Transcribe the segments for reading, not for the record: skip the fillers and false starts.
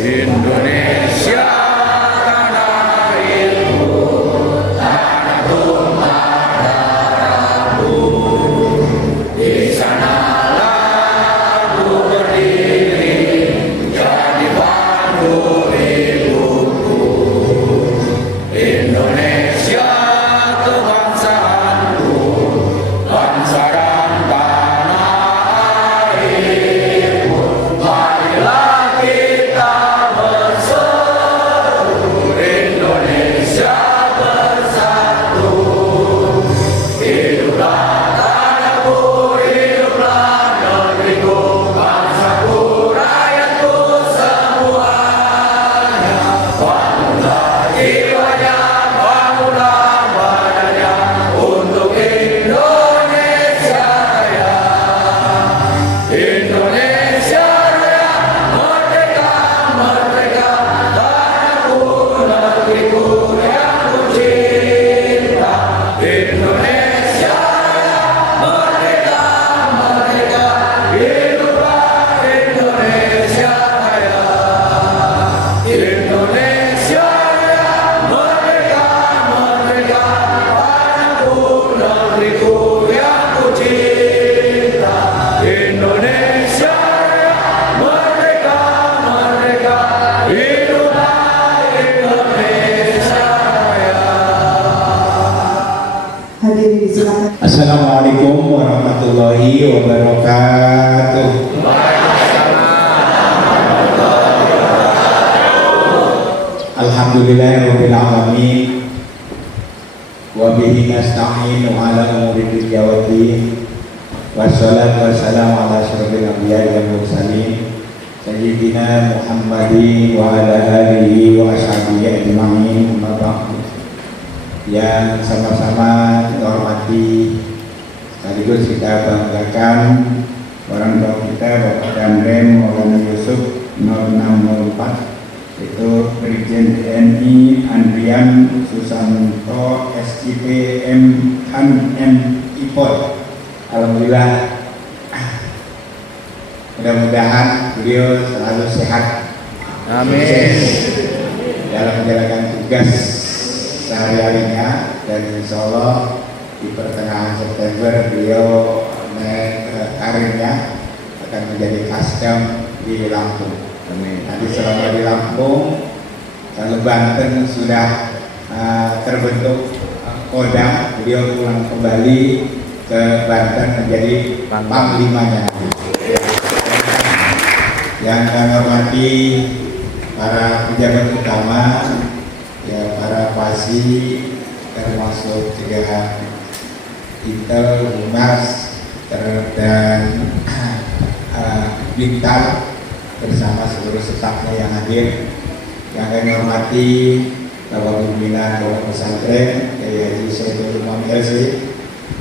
Indonesia tanah airku, tanah tumpah darahku. Di sanalah aku berdiri, jadi pandu hidupku. Indonesia kebangsaanku, bangsa dan tanah airku. Marilah kita berseru, Indonesia bersatu. Hiduplah tanahku, hiduplah negeriku, bangsaku, rakyatku semuanya. Bangunlah jiwanya, bangunlah badannya untuk Indonesia Raya. Indonesia Raya, merdeka, merdeka, tanahku, negeriku yang ku cinta. Indonesia Raya, merdeka, merdeka, hiduplah Indonesia Raya. Indonesia Raya, merdeka, merdeka, tanahku, negeriku yang ku cinta. Indonesia Raya, merdeka, merdeka, hiduplah Indonesia Raya. Hadirin disilakan. Assalamualaikum warahmatullahi wabarakatuh. Alhamdulillahirabbil alamin. Wa bihi nasta'in ala umuri dunya waddin. Wassalatu wassalamu ala asyrofil anbiya'i wal mursalin sayyidina Muhammadin wa ala alihi wa ashabihi ajma'in. Amma ba'du. Yang sama-sama kita hormati sekaligus kita banggakan orang tua kita Bapak Danrem Maulana Yusuf 0604, itu Brigjen TNI Andrian Susanto SIP M Han M Ipod. Alhamdulillah, mudah-mudahan beliau selalu sehat, Amin. dalam menjalankan tugas sehari-harinya, dan insya Allah di pertengahan September beliau karirnya akan menjadi kasdam di Lampung. Amin. Nanti selama di Lampung, kalau Banten sudah terbentuk Kodam, beliau pulang kembali ke Banten menjadi panglimanya. Yang kami hormati para pejabat utama, ya, para pasi, termasuk juga Intel, Humas, dan Bintar, bersama seluruh stafnya yang hadir. Yang kami hormati Bapak Pimpinan Pondok Pesantren Kiai Haji Saiful Umam LC,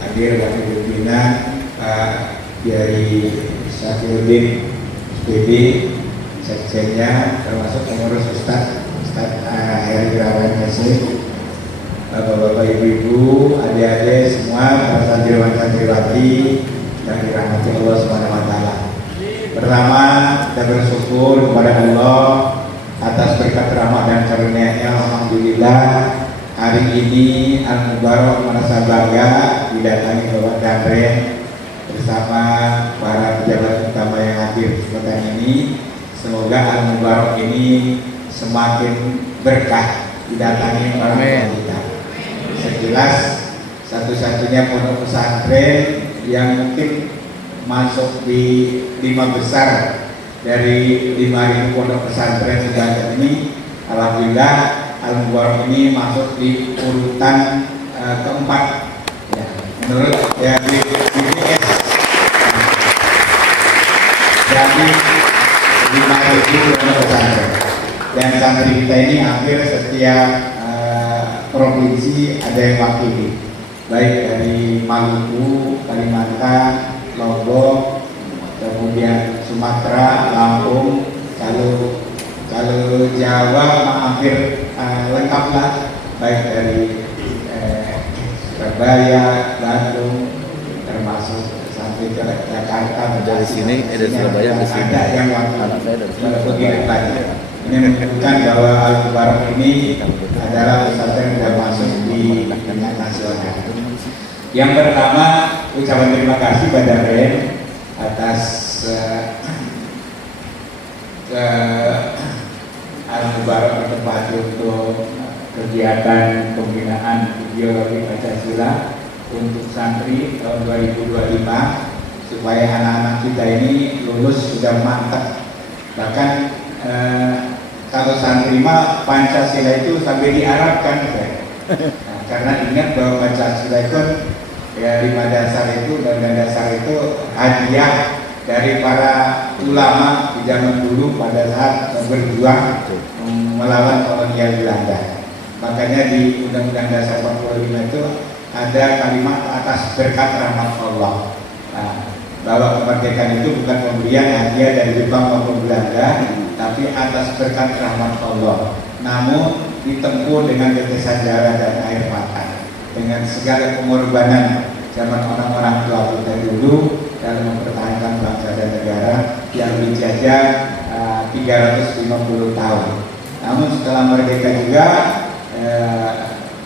hadir Wakil Pimpinan Pak Kiai Syafiuddin SPB, sekjennya, termasuk pengurus Ustaz Heri Wirawan SC, Bapak-bapak, ibu-ibu, adik-adik semua, para santriwan santriwati yang dirahmati Allah SWT. Pertama, kita bersyukur kepada Allah atas berkat rahmat dan karunia-Nya. Alhamdulillah, hari ini Al-Mubarak merasa bangga didatangi Bapak Danrem bersama para pejabat utama yang hadir di kesempatan ini. Semoga Al-Mubarak ini semakin berkah didatangi orang kita. Sejelas satu-satunya pondok pesantren yang mungkin masuk di 5 besar dari 5.000 pondok pesantren sebanyak ini. Alhamdulillah, Al-Mubarak ini masuk di urutan keempat, ya, menurut ya di BPS. Jadi 5.000 pondok pesantren, dan santri kita ini hampir setiap provinsi ada yang wakili, baik dari Maluku, Kalimantan, Lombok, kemudian Sumatera, Lampung. Kalau Jawa hampir lengkap lah, baik dari Surabaya, Bandung, termasuk sampai ke Jakarta. Dari sini, dari Surabaya ke sini. Ada yang anak saya dari sini. begitu banyak. Ini menunjukkan bahwa Al-Mubarak ini adalah pesantren yang sudah masuk di tingkat nasional. Yang pertama, ucapan terima kasih pada BEM atas Al-Mubarak bertempat untuk kegiatan pembinaan ideologi Pancasila untuk santri tahun 2025 supaya anak-anak kita ini lulus sudah mantap. Bahkan kalau santri mah Pancasila itu sampai diarabkan, nah, karena ingat bahwa Pancasila itu ya 5 dasar itu, dan dasar itu hadiah dari para ulama di zaman dulu pada saat berjuang melawan kolonial Belanda. Makanya di Undang-Undang Dasar 45 itu ada kalimat atas berkat rahmat Allah. Nah, bahwa kemerdekaan itu bukan pemberian hadiah dari Jepang maupun Belanda, tapi atas berkat rahmat Allah. Namun ditempuh dengan tetesan darah dan air mata, dengan segala pengorbanan zaman orang-orang tua kita dulu dalam mempertahankan bangsa dan negara yang dijajah 350 tahun. Namun setelah merdeka juga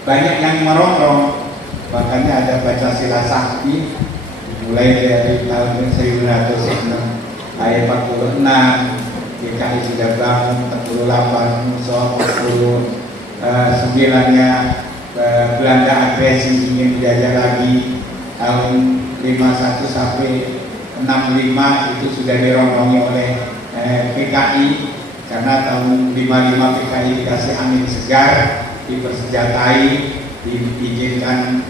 banyak yang merongrong, makanya ada Pancasila Sakti mulai dari tahun 1906 ayat 46, GKI sudah bangun 48, Musuh 49-nya Belanda agresi ingin dijajah lagi tahun 51 sampai 65 itu sudah dirongrongi oleh PKI, karena tahun 55 PKI dikasih angin segar, dipersenjatai, diizinkan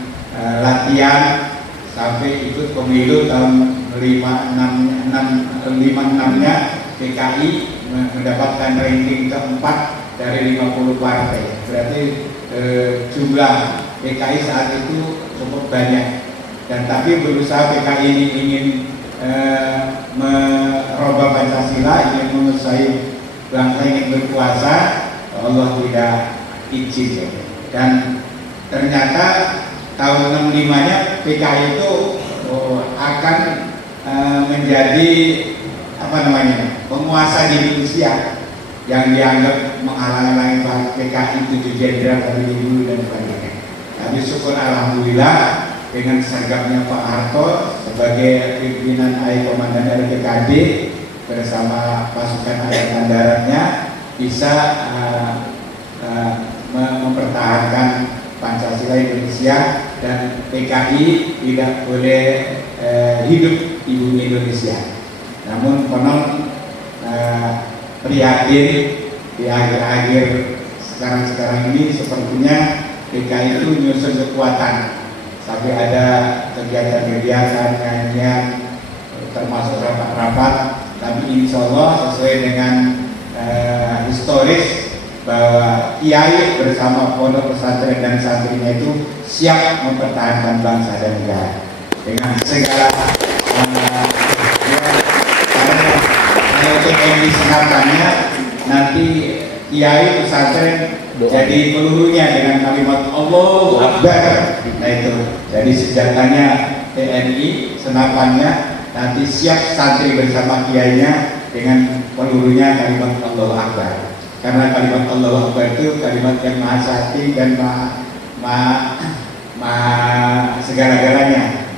latihan sampai ikut pemilu tahun 56-nya PKI mendapatkan ranking keempat dari 50 partai. Berarti jumlah PKI saat itu cukup banyak, dan tapi berusaha PKI ini ingin merubah Pancasila, ingin menguasai bangsa, ingin berkuasa, Allah tidak izin. Dan ternyata tahun 65-nya PKI itu akan menjadi penguasa di Indonesia, yang dianggap menghalang-halangi PKI 7 jenderal dari dulu dan sebagainya. Tapi syukur alhamdulillah dengan sergapnya Pak Harto sebagai pimpinan Komandan RPKD bersama pasukan Angkatan Daratnya bisa mempertahankan Pancasila Indonesia, dan PKI tidak boleh hidup di bumi Indonesia. Namun konon prihatin di akhir-akhir sekarang ini sepertinya PKI itu menyusun kekuatan sampai ada kegiatan-kegiatan nyanyian termasuk rapat-rapat, tapi insya Allah sesuai dengan historis bahwa kiai bersama pondok pesantren dan santrinya itu siap mempertahankan bangsa dan negara dengan segala karena TNI senapannya nanti kiai pesantren jadi pelurunya dengan kalimat Allahu Akbar. Nah itu jadi senjatanya TNI, senapannya nanti siap santri bersama kiainya dengan pelurunya kalimat Allahu Akbar. Karena kalimat Allahu Akbar itu kalimat yang maha sakti dan segala-galanya.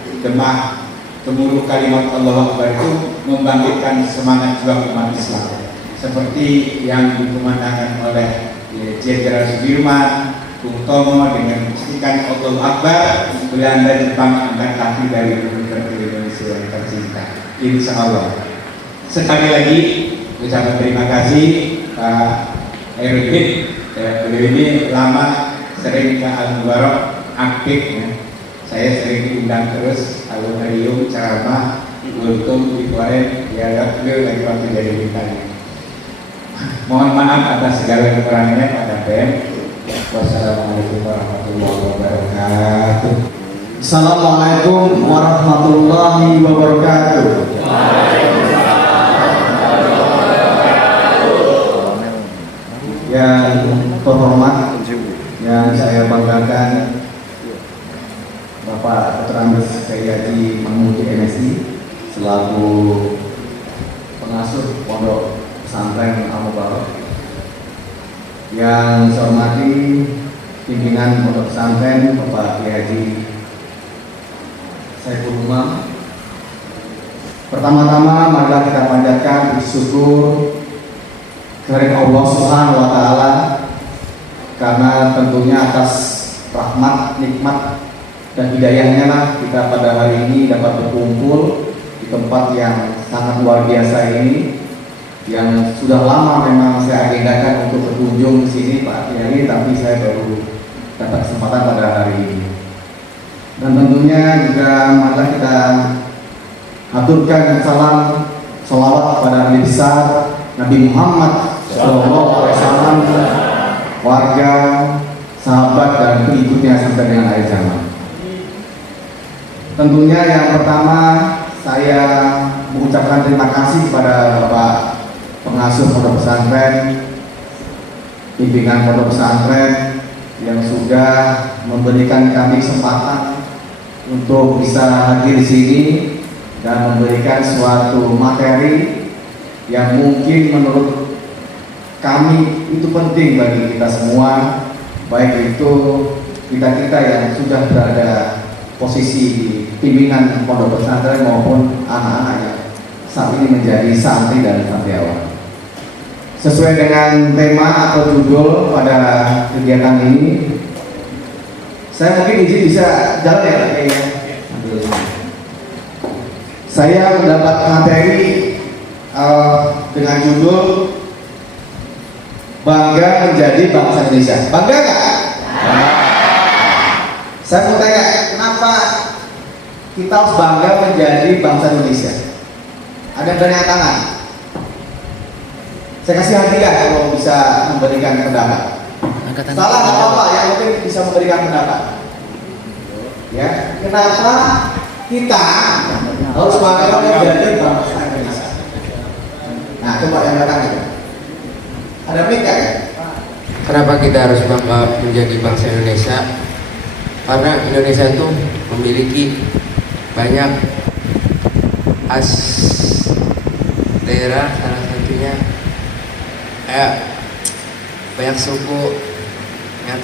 Gemuruh kalimat Allahu Akbar itu membangkitkan semangat juang umat Islam, seperti yang dikumandangkan oleh Jenderal Sudirman, Bung Tomo dengan memastikan Allahu Akbar, Belanda Jepang angkat kaki dari Republik Indonesia yang tercinta. Insya Allah. Sekali lagi ucapan terima kasih Pak Erwin. Beliau ini lama sering ke Al-Mubarak, aktif ya. Saya sering diundang terus aluminium, ceramah, untung di Korea, ya beliau lagi waktu jadi bintangnya. Mohon maaf atas segala kekurangannya pada BEM. Wassalamualaikum warahmatullahi wabarakatuh. Assalamualaikum warahmatullahi wabarakatuh. Yang terhormat, yang saya banggakan, Bapak Dr. Andes Kiai Haji Mahmudi MSI selaku pengasuh Pondok Pesantren Al-Mubarak, Yang saya hormati pimpinan Pondok Pesantren Bapak Kiai Haji Saiful Umam. Pertama-tama marilah kita panjatkan syukur kepada Allah Subhanahu wa taala karena tentunya atas rahmat, nikmat dan hidayahnya lah kita pada hari ini dapat berkumpul di tempat yang sangat luar biasa ini, yang sudah lama memang saya agendakan untuk berkunjung di sini Pak Kiai, tapi saya baru dapat kesempatan pada hari ini. Dan tentunya juga marilah kita aturkan salam salawat kepada Nabi besar Nabi Muhammad SAW, warga, sahabat dan pengikutnya sampai dengan akhir zaman. Tentunya yang pertama saya mengucapkan terima kasih kepada Bapak pengasuh Pondok Pesantren, pimpinan Pondok Pesantren yang sudah memberikan kami kesempatan untuk bisa hadir di sini dan memberikan suatu materi yang mungkin menurut kami itu penting bagi kita semua, baik itu kita yang sudah berada posisi di pimpinan Pondok Pesantren maupun anak-anak yang saat ini menjadi santri dan santriawan. Sesuai dengan tema atau judul pada kegiatan ini, saya mungkin izin bisa jalan ya Pak Kiai. Saya mendapat materi dengan judul Bangga Menjadi Bangsa Indonesia. Bangga nggak? Saya mau tanya, kenapa kita harus bangga menjadi bangsa Indonesia? Ada yang berani tangan? Saya kasih hadiah kalau bisa memberikan pendapat. Salah nggak apa-apa, yang penting bisa memberikan pendapat. Ya, kenapa kita harus bangga menjadi bangsa Indonesia? Nah, coba yang datang itu. Ada mic ya? Kenapa kita harus bangga menjadi bangsa Indonesia? Karena Indonesia itu memiliki banyak khas daerah, salah satunya banyak suku yang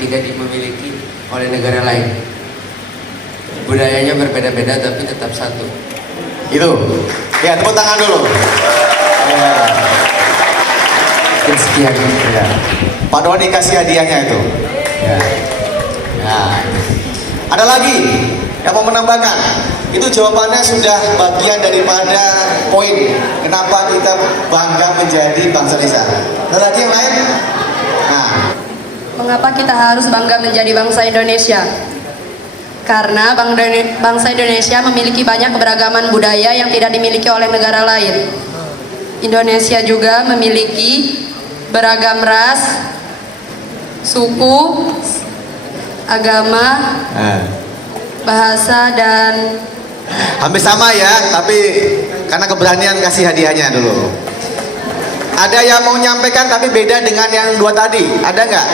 tidak dimiliki oleh negara lain. Budayanya berbeda-beda tapi tetap satu. Itu. Ya, tepuk tangan dulu. Ya. Sekian. Ya. Pak Doni kasih hadiahnya itu. Ya. Nah, ada lagi yang mau menambahkan? Itu jawabannya sudah bagian daripada poin kenapa kita bangga menjadi bangsa Indonesia. Ada lagi yang lain? Nah, mengapa kita harus bangga menjadi bangsa Indonesia? Karena bangsa Indonesia memiliki banyak keberagaman budaya yang tidak dimiliki oleh negara lain. Indonesia juga memiliki beragam ras, suku, agama, bahasa, dan hampir sama ya, tapi karena keberanian kasih hadiahnya dulu. Ada yang mau nyampaikan tapi beda dengan yang dua tadi, ada nggak?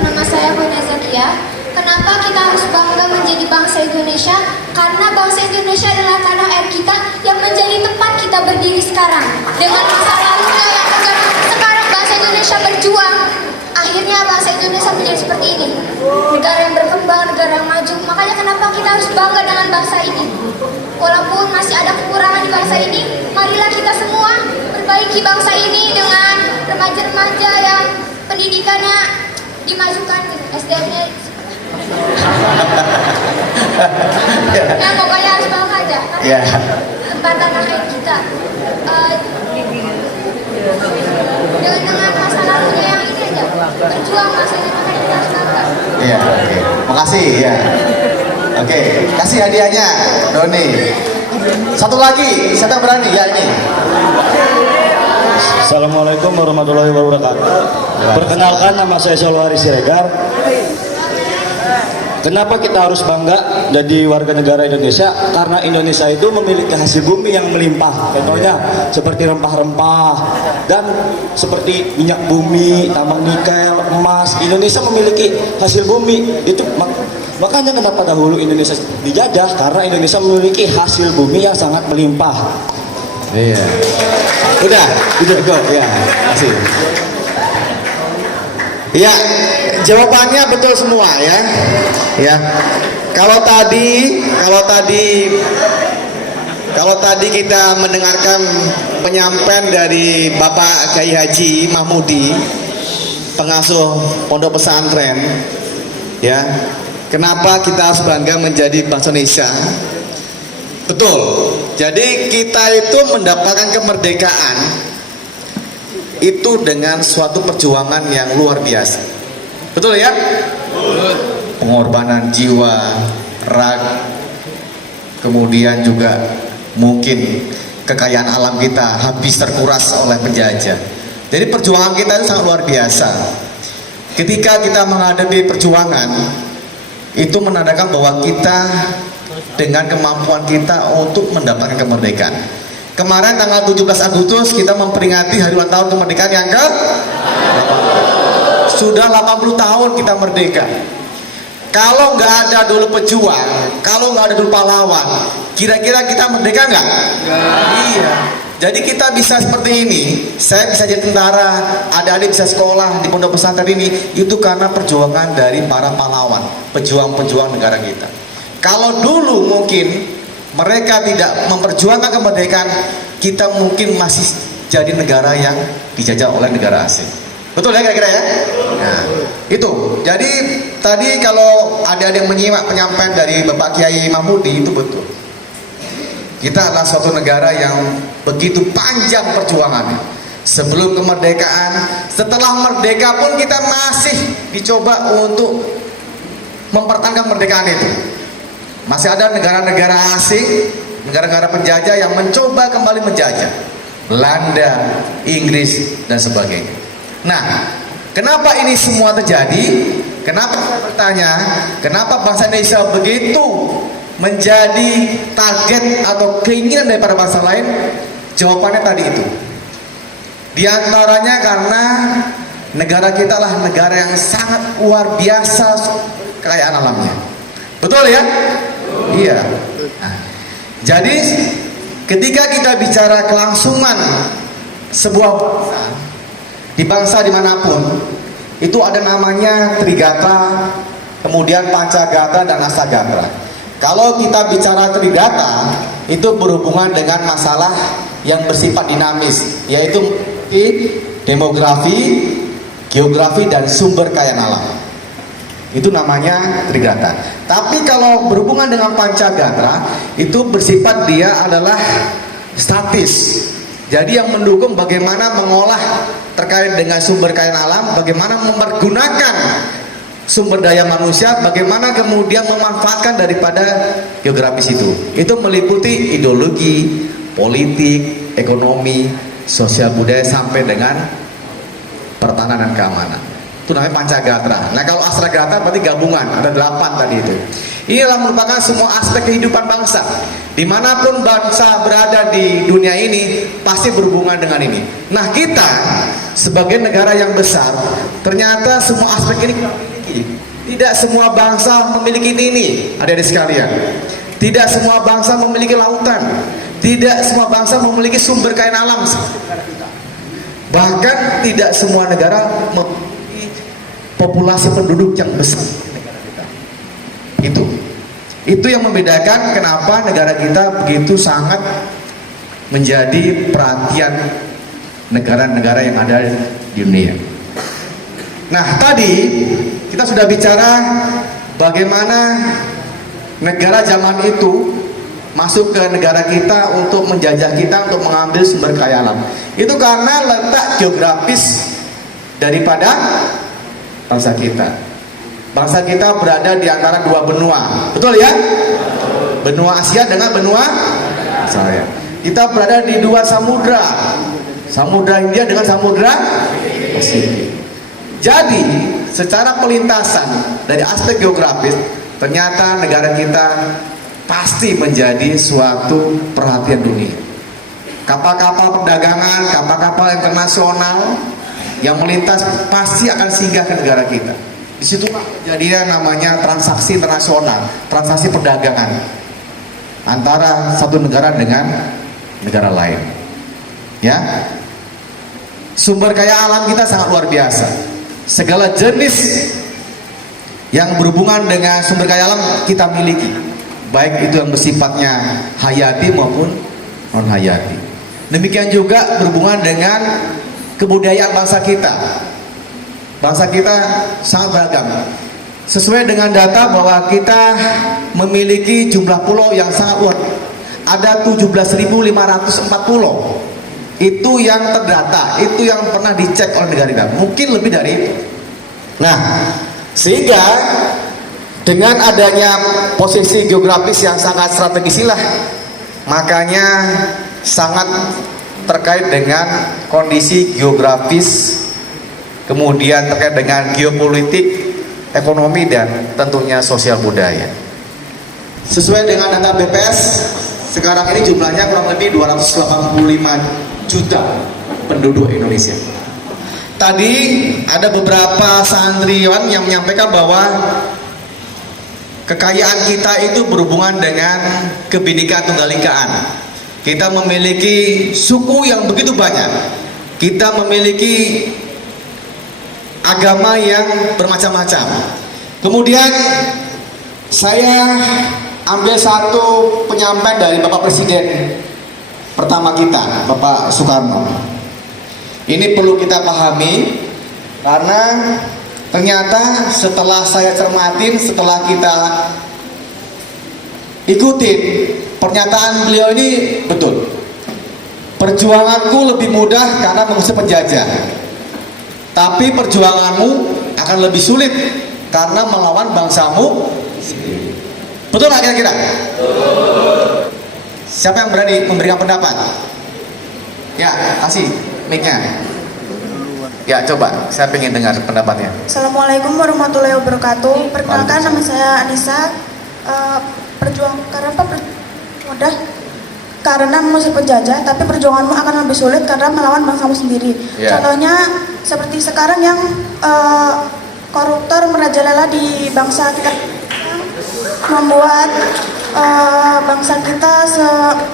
Nama saya Bunda Zakia. Kenapa kita harus bangga menjadi bangsa Indonesia? Karena bangsa Indonesia adalah tanah air kita yang menjadi tempat kita berdiri sekarang. Dengan masa lalunya yang tegak, sekarang bangsa Indonesia berjuang. Akhirnya bangsa Indonesia menjadi seperti ini. Negara yang berkembang, negara yang maju. Makanya kenapa kita harus bangga dengan bangsa ini? Walaupun masih ada kekurangan di bangsa ini, marilah kita semua perbaiki bangsa ini dengan remaja-remaja yang pendidikannya dimajukan, SDM-nya. Ya, pokoknya harus bangga aja. Karena tempat tanah air kita. Dengan masa lalunya yang ini aja berjuang masanya, makanya kita harus bangga. Iya, oke. Makasih ya. Oke, kasih hadiahnya, Doni. Satu lagi, siapa yang berani? Ya ini. Assalamualaikum warahmatullahi wabarakatuh. Perkenalkan, nama saya Solwari Siregar. Kenapa kita harus bangga jadi warga negara Indonesia? Karena Indonesia itu memiliki hasil bumi yang melimpah. Contohnya seperti rempah-rempah dan seperti minyak bumi, tambang nikel, emas. Indonesia memiliki hasil bumi. Itu makanya kenapa dahulu Indonesia dijajah, karena Indonesia memiliki hasil bumi yang sangat melimpah. Iya. Udah, good ya. Kasih. Ya, jawabannya betul semua ya. Ya. Kalau tadi kita mendengarkan penyampaian dari Bapak Kiai Haji Mahmudi, pengasuh pondok pesantren, ya. Kenapa kita harus bangga menjadi bangsa Indonesia? Betul. Jadi kita itu mendapatkan kemerdekaan itu dengan suatu perjuangan yang luar biasa. Betul ya? Pengorbanan jiwa, raga, kemudian juga mungkin kekayaan alam kita habis terkuras oleh penjajah. Jadi perjuangan kita itu sangat luar biasa. Ketika kita menghadapi perjuangan, itu menandakan bahwa kita dengan kemampuan kita untuk mendapatkan kemerdekaan. Kemarin tanggal 17 Agustus kita memperingati hari ulang tahun kemerdekaan yang ke sudah 80 tahun kita merdeka. Kalau nggak ada dulu pejuang, kalau nggak ada dulu pahlawan, kira-kira kita merdeka nggak? Iya. Jadi kita bisa seperti ini. Saya bisa jadi tentara, adik-adik bisa sekolah di pondok pesantren ini, itu karena perjuangan dari para pahlawan, pejuang-pejuang negara kita. Kalau dulu mungkin mereka tidak memperjuangkan kemerdekaan, kita mungkin masih jadi negara yang dijajah oleh negara asing. Betul ya kira-kira ya? Nah, itu. Jadi tadi kalau ada yang menyimak penyampaian dari Bapak Kiai Mahmudi itu betul. Kita adalah suatu negara yang begitu panjang perjuangannya. Sebelum kemerdekaan, setelah merdeka pun kita masih dicoba untuk mempertahankan kemerdekaan itu. Masih ada negara-negara asing, negara-negara penjajah yang mencoba kembali menjajah. Belanda, Inggris, dan sebagainya. Nah, kenapa ini semua terjadi? Kenapa saya bertanya, kenapa bangsa Indonesia begitu menjadi target atau keinginan daripada bangsa lain? Jawabannya tadi itu. Di antaranya karena negara kita lah negara yang sangat luar biasa kekayaan alamnya. Betul ya? Iya. Nah, jadi ketika kita bicara kelangsungan sebuah bangsa, di bangsa dimanapun itu ada namanya Trigata, kemudian Pancagatra dan Astagatra. Kalau kita bicara Trigata itu berhubungan dengan masalah yang bersifat dinamis, yaitu demografi, geografi, dan sumber kekayaan alam. Itu namanya Trigata. Tapi kalau berhubungan dengan Pancagatra itu bersifat dia adalah statis. Jadi yang mendukung bagaimana mengolah terkait dengan sumber kekayaan alam, bagaimana mempergunakan sumber daya manusia, bagaimana kemudian memanfaatkan daripada geografis itu. Itu meliputi ideologi, politik, ekonomi, sosial budaya sampai dengan pertahanan dan keamanan. Itu namanya Pancagatra. Nah kalau Astagatra berarti gabungan, ada 8 tadi itu. Inilah merupakan semua aspek kehidupan bangsa. Dimanapun bangsa berada di dunia ini pasti berhubungan dengan ini. Nah kita sebagai negara yang besar, ternyata semua aspek ini kita miliki. Tidak semua bangsa memiliki ini, adik-adik sekalian. Tidak semua bangsa memiliki lautan. Tidak semua bangsa memiliki sumber kekayaan alam. Bahkan tidak semua negara memiliki populasi penduduk yang besar. Itu yang membedakan kenapa negara kita begitu sangat menjadi perhatian negara-negara yang ada di dunia. Nah tadi kita sudah bicara bagaimana negara zaman itu masuk ke negara kita untuk menjajah kita, untuk mengambil sumber kekayaan alam. Itu karena letak geografis daripada bangsa kita. Bangsa kita berada di antara dua benua, betul ya? Benua Asia dengan benua Australia. Kita berada di dua samudra, Samudra Hindia dengan Samudra Pasifik. Jadi, secara pelintasan dari aspek geografis, ternyata negara kita pasti menjadi suatu perhatian dunia. Kapal-kapal perdagangan, kapal-kapal internasional yang melintas pasti akan singgah ke negara kita. Di situ jadinya namanya transaksi internasional, transaksi perdagangan antara satu negara dengan negara lain. Ya, sumber kaya alam kita sangat luar biasa. segala jenis yang berhubungan dengan sumber daya alam kita miliki, baik itu yang bersifatnya hayati maupun non hayati. Demikian juga berhubungan dengan kebudayaan bangsa kita. Bangsa kita sangat beragam. Sesuai dengan data bahwa kita memiliki jumlah pulau yang sangat luas. Ada 17.504 pulau. Itu yang terdata, itu yang pernah dicek oleh negara kita. Mungkin lebih dari itu. Nah, sehingga dengan adanya posisi geografis yang sangat strategis inilah, makanya sangat terkait dengan kondisi geografis, kemudian terkait dengan geopolitik, ekonomi, dan tentunya sosial budaya. Sesuai dengan data BPS, sekarang ini jumlahnya kurang lebih 285 juta penduduk Indonesia. Tadi ada beberapa santriwan yang menyampaikan bahwa kekayaan kita itu berhubungan dengan kebinekaan tunggal ikaan. Kita memiliki suku yang begitu banyak. Kita memiliki agama yang bermacam-macam. Kemudian saya ambil satu penyampaian dari Bapak Presiden pertama kita, Bapak Soekarno. Ini perlu kita pahami karena ternyata setelah saya cermatin, setelah kita ikutin pernyataan beliau ini betul. Perjuanganku lebih mudah karena mengusir penjajah. Tapi perjuanganmu akan lebih sulit karena melawan bangsamu sendiri. Betul nggak kira-kira? Siapa yang berani memberikan pendapat? Ya, kasih mic-nya. Ya, coba. Saya ingin dengar pendapatnya. Assalamualaikum warahmatullahi wabarakatuh. Perkenalkan, nama saya Anissa. Mudah karena mengusir penjajah, tapi perjuanganmu akan lebih sulit karena melawan bangsamu sendiri. Yeah. Contohnya seperti sekarang yang koruptor merajalela di bangsa kita, membuat bangsa kita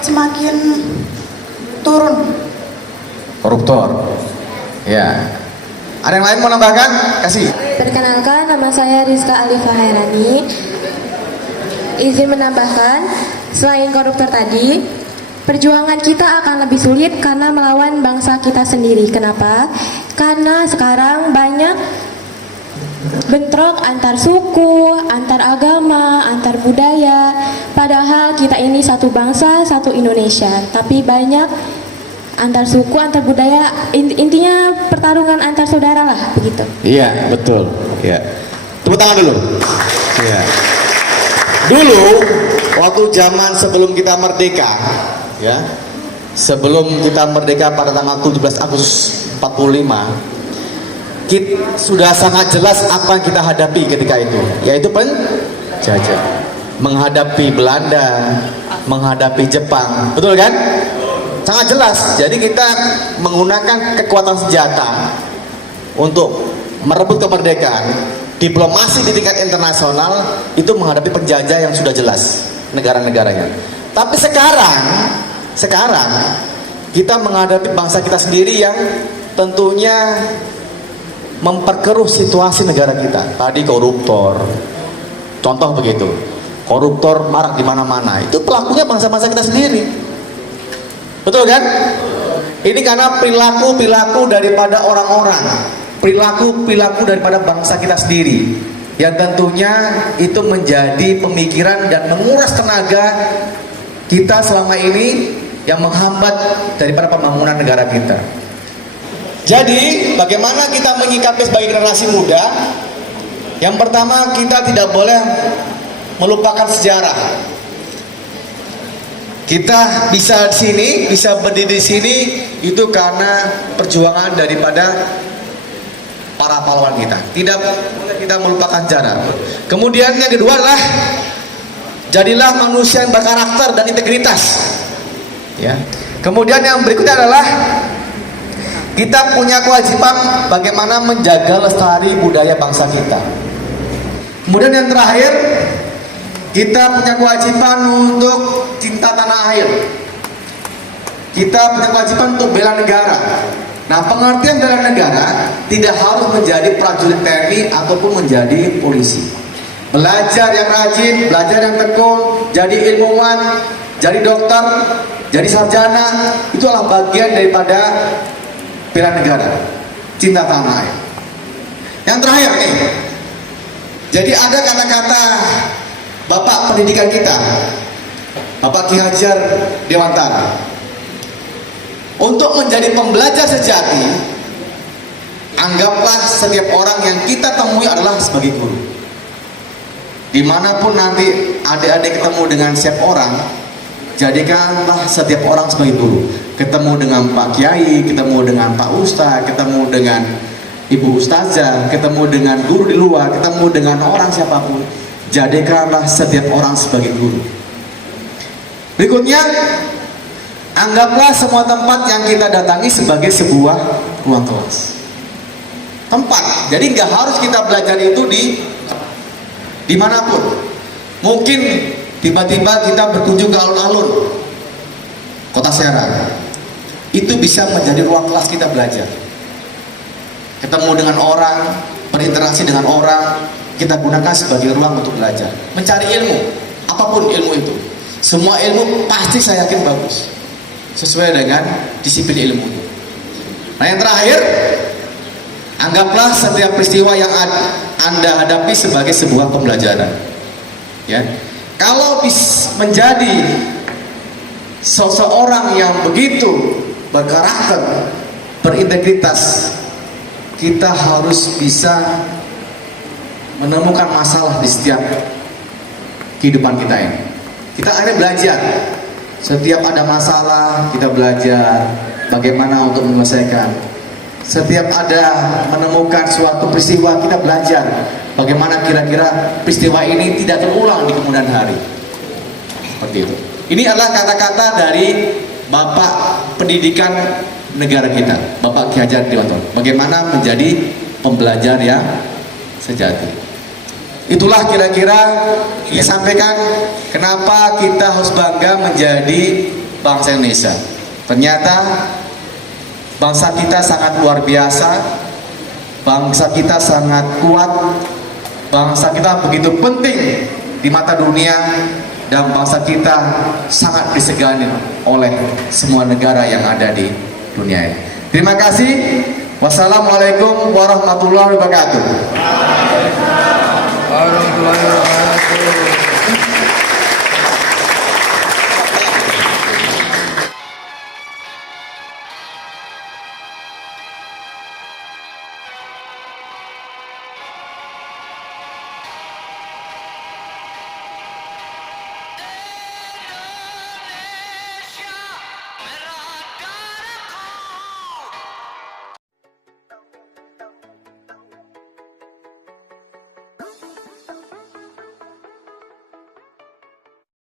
semakin turun. Koruptor. Ya. Ada yang lain mau nambahkan? Kasih. Perkenalkan, nama saya Rizka Alifah Hairani. Izin menambahkan, selain koruptor tadi, perjuangan kita akan lebih sulit karena melawan bangsa kita sendiri. Kenapa? Karena sekarang banyak bentrok antar suku, antar agama, antar budaya. Padahal kita ini satu bangsa, satu Indonesia. Tapi banyak antar suku, antar budaya. Intinya pertarungan antar saudara lah, begitu. Iya, betul. Iya. Tepuk tangan dulu. Iya. Dulu waktu zaman sebelum kita merdeka, ya. Sebelum kita merdeka pada tanggal 17 Agustus 45, kita sudah sangat jelas apa yang kita hadapi ketika itu, yaitu penjajah, menghadapi Belanda, menghadapi Jepang, betul kan? Sangat jelas. Jadi kita menggunakan kekuatan senjata untuk merebut kemerdekaan. Diplomasi di tingkat internasional itu menghadapi penjajah yang sudah jelas negara-negaranya. Tapi sekarang kita menghadapi bangsa kita sendiri yang tentunya memperkeruh situasi negara kita. Tadi koruptor, contoh begitu, koruptor marak di mana-mana. Itu pelakunya bangsa-bangsa kita sendiri, betul kan? Ini karena perilaku daripada orang-orang, perilaku daripada bangsa kita sendiri, yang tentunya itu menjadi pemikiran dan menguras tenaga kita selama ini yang menghambat daripada pembangunan negara kita. Jadi bagaimana kita menyikapi sebagai generasi muda? Yang pertama, kita tidak boleh melupakan sejarah. Kita bisa di sini, bisa berdiri di sini itu karena perjuangan daripada para pahlawan kita. Tidak boleh kita melupakan sejarah. Kemudian yang kedua adalah jadilah manusia yang berkarakter dan integritas. Ya. Kemudian yang berikutnya adalah kita punya kewajiban bagaimana menjaga lestari budaya bangsa kita. Kemudian yang terakhir, kita punya kewajiban untuk cinta tanah air. Kita punya kewajiban untuk bela negara. Nah, pengertian bela negara tidak harus menjadi prajurit TNI ataupun menjadi polisi. Belajar yang rajin, belajar yang tekun, jadi ilmuwan, jadi dokter, jadi sarjana, itu adalah bagian daripada bela negara, cinta tanah air. Yang terakhir nih, jadi ada kata-kata Bapak pendidikan kita, Bapak Ki Hajar Dewantara, untuk menjadi pembelajar sejati, anggaplah setiap orang yang kita temui adalah sebagai guru. Dimanapun nanti adik-adik ketemu dengan setiap orang, jadikanlah setiap orang sebagai guru. Ketemu dengan Pak Kiai, ketemu dengan Pak Ustaz, ketemu dengan Ibu Ustazah, ketemu dengan guru di luar, ketemu dengan orang siapapun, jadikanlah setiap orang sebagai guru. Berikutnya, anggaplah semua tempat yang kita datangi sebagai sebuah ruang kelas. Tempat, jadi nggak harus kita belajar itu dimanapun. Mungkin tiba-tiba kita berkunjung ke alun-alun Kota Serang, itu bisa menjadi ruang kelas kita belajar. Ketemu dengan orang, berinteraksi dengan orang, kita gunakan sebagai ruang untuk belajar, mencari ilmu, apapun ilmu itu. Semua ilmu pasti saya yakin bagus, sesuai dengan disiplin ilmu. Nah, yang terakhir, anggaplah setiap peristiwa yang Anda hadapi sebagai sebuah pembelajaran. Ya, kalau menjadi seseorang yang begitu berkarakter, berintegritas, kita harus bisa menemukan masalah di setiap kehidupan kita ini. Kita akhirnya belajar. Setiap ada masalah, kita belajar bagaimana untuk menyelesaikan. Setiap ada menemukan suatu peristiwa, kita belajar bagaimana kira-kira peristiwa ini tidak terulang di kemudian hari. Seperti itu. Ini adalah kata-kata dari Bapak pendidikan negara kita, Bapak Ki Hajar Dewantara. Bagaimana menjadi pembelajar yang sejati. Itulah kira-kira yang sampaikan kenapa kita harus bangga menjadi bangsa Indonesia. Ternyata bangsa kita sangat luar biasa, bangsa kita sangat kuat, bangsa kita begitu penting di mata dunia, dan bangsa kita sangat disegani oleh semua negara yang ada di dunia ini. Terima kasih. Wassalamualaikum warahmatullahi wabarakatuh. Warahmatullahi wabarakatuh.